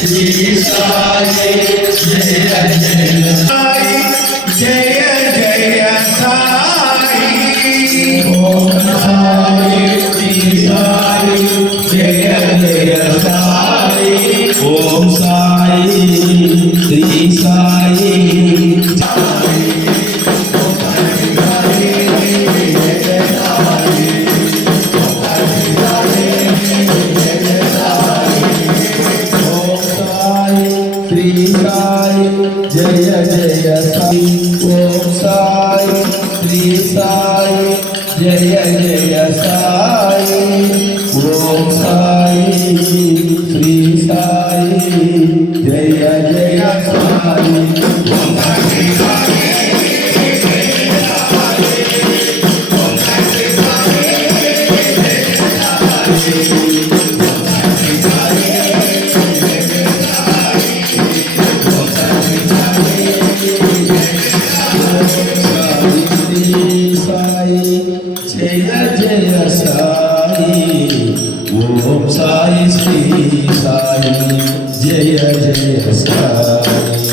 Shri Sai Jaya Jaya Sai Jaya Jaya Sai Om Sai Shri Sai Jaya Jaya Sai Om Sai Shri Sai Jai Jai Sai Om Sai Shri Sai Jai Jai Sai Om Sai Shri Sai Jai Jai Sai Om Sai Shri Sai Jai Jai Sai